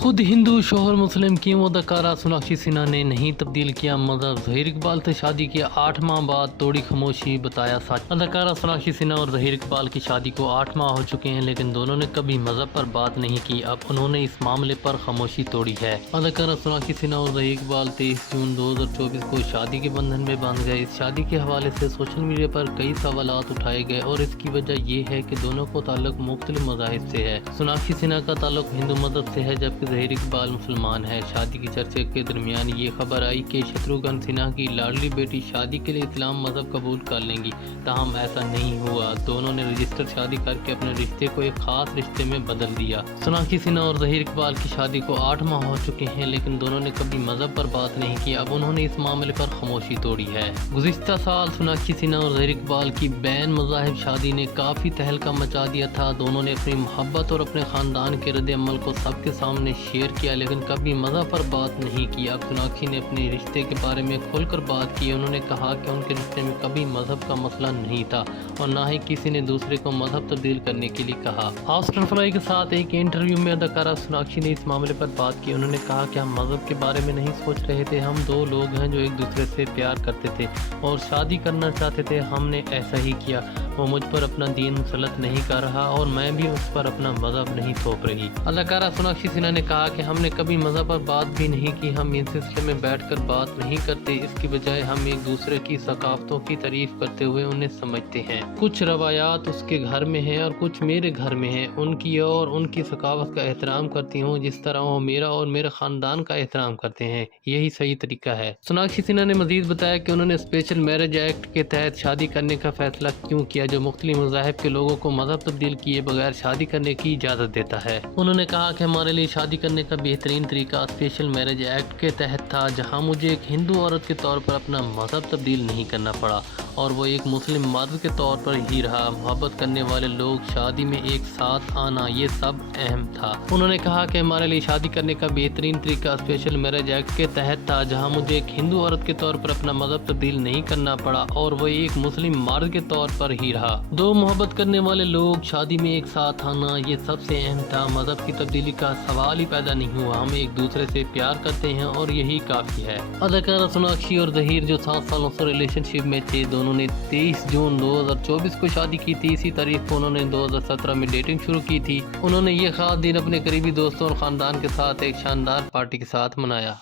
خود ہندو شوہر مسلم کی اداکارہ سوناکشی سنہا نے نہیں تبدیل کیا مذہب، ظہیر اقبال سے شادی کے 8 ماہ بعد توڑی خاموشی، بتایا سچ۔ اداکارہ سوناکشی سنہا اور ظہیر اقبال کی شادی کو 8 ماہ ہو چکے ہیں، لیکن دونوں نے کبھی مذہب پر بات نہیں کی۔ اب انہوں نے اس معاملے پر خاموشی توڑی ہے۔ اداکارہ سوناکشی سنہا اور ظہیر اقبال 23 جون 2024 کو شادی کے بندھن میں باندھ گئے۔ اس شادی کے حوالے سے سوشل میڈیا پر کئی سوالات اٹھائے گئے اور اس کی وجہ یہ ہے کہ دونوں کو تعلق مختلف مذاہب سے ہے۔ سوناکشی سنہا کا تعلق ہندو مذہب سے ہے، جبکہ ظہیر اقبال مسلمان ہے۔ شادی کی چرچے کے درمیان یہ خبر آئی کہ شتروگھن سنہا کی لاڈلی بیٹی شادی کے لیے اسلام مذہب قبول کر لیں گی، تاہم ایسا نہیں ہوا۔ دونوں نے رجسٹر شادی کر کے اپنے رشتے کو ایک خاص رشتے میں بدل دیا۔ سوناکشی سنہا اور ظہیر اقبال کی شادی کو 8 ماہ ہو چکے ہیں، لیکن دونوں نے کبھی مذہب پر بات نہیں کی۔ اب انہوں نے اس معاملے پر خاموشی توڑی ہے۔ گزشتہ سال سوناکشی سنہا اور ظہیر اقبال کی بین مذاہب شادی نے کافی تہلکہ مچا دیا تھا۔ دونوں نے اپنی محبت اور اپنے خاندان کے رد عمل کو سب کے سامنے شیئر کیا، لیکن کبھی مذہب پر بات نہیں کی۔ اب سوناکشی نے اپنے رشتے کے بارے میں کھل کر بات کی۔ انہوں نے کہا کہ ان کے رشتے میں کبھی مذہب کا مسئلہ نہیں تھا اور نہ ہی کسی نے دوسرے کو مذہب تبدیل کرنے کے لیے کہا۔ آسٹر فلائی کے ساتھ ایک انٹرویو میں اداکارہ سوناکشی نے اس معاملے پر بات کی۔ انہوں نے کہا کہ ہم مذہب کے بارے میں نہیں سوچ رہے تھے، ہم دو لوگ ہیں جو ایک دوسرے سے پیار کرتے تھے اور شادی کرنا چاہتے تھے، ہم نے ایسا ہی کیا۔ وہ مجھ پر اپنا دین مسلط نہیں کر رہا اور میں بھی اس پر اپنا مذہب نہیں تھوپ رہی۔ اداکارہ سوناکشی سنہا نے کہا کہ ہم نے کبھی مذہب پر بات بھی نہیں کی، ہم اس سلسلے میں بیٹھ کر بات نہیں کرتے، اس کی بجائے ہم ایک دوسرے کی ثقافتوں کی تعریف کرتے ہوئے انہیں سمجھتے ہیں۔ کچھ روایات اس کے گھر میں ہیں اور کچھ میرے گھر میں ہیں، ان کی اور ان کی ثقافت کا احترام کرتی ہوں جس طرح وہ میرا اور میرے خاندان کا احترام کرتے ہیں، یہی صحیح طریقہ ہے۔ سوناکشی سنہا نے مزید بتایا کہ انہوں نے اسپیشل میرج ایکٹ کے تحت شادی کرنے کا فیصلہ کیوں کیا، جو مختلف مذاہب کے لوگوں کو مذہب تبدیل کیے بغیر شادی کرنے کی اجازت دیتا ہے۔ انہوں نے کہا کہ ہمارے لیے شادی کرنے کا بہترین طریقہ اسپیشل میرج ایکٹ کے تحت تھا، جہاں مجھے ایک ہندو عورت کے طور پر اپنا مذہب تبدیل نہیں کرنا پڑا اور وہ ایک مسلم مرد کے طور پر ہی رہا۔ محبت کرنے والے لوگ شادی میں ایک ساتھ آنا، یہ سب اہم تھا۔ انہوں نے کہا کہ ہمارے لیے شادی کرنے کا بہترین طریقہ اسپیشل میرج ایکٹ کے تحت تھا، جہاں مجھے ایک ہندو عورت کے طور پر اپنا مذہب تبدیل نہیں کرنا پڑا اور وہ ایک مسلم مرد کے طور پر ہی رہا۔ دو محبت کرنے والے لوگ شادی میں ایک ساتھ آنا، یہ سب سے اہم تھا۔ مذہب کی تبدیلی کا سوال ہی پیدا نہیں ہوا، ہم ایک دوسرے سے پیار کرتے ہیں اور یہی کافی ہے۔ اداکارہ سوناکشی اور ظہیر جو 7 سالوں سے ریلیشن شپ میں تھے، دونوں نے 23 جون 2024 کو شادی کی تھی۔ اسی تاریخ کو انہوں نے 2017 میں ڈیٹنگ شروع کی تھی۔ انہوں نے یہ خاص دن اپنے قریبی دوستوں اور خاندان کے ساتھ ایک شاندار پارٹی کے ساتھ منایا۔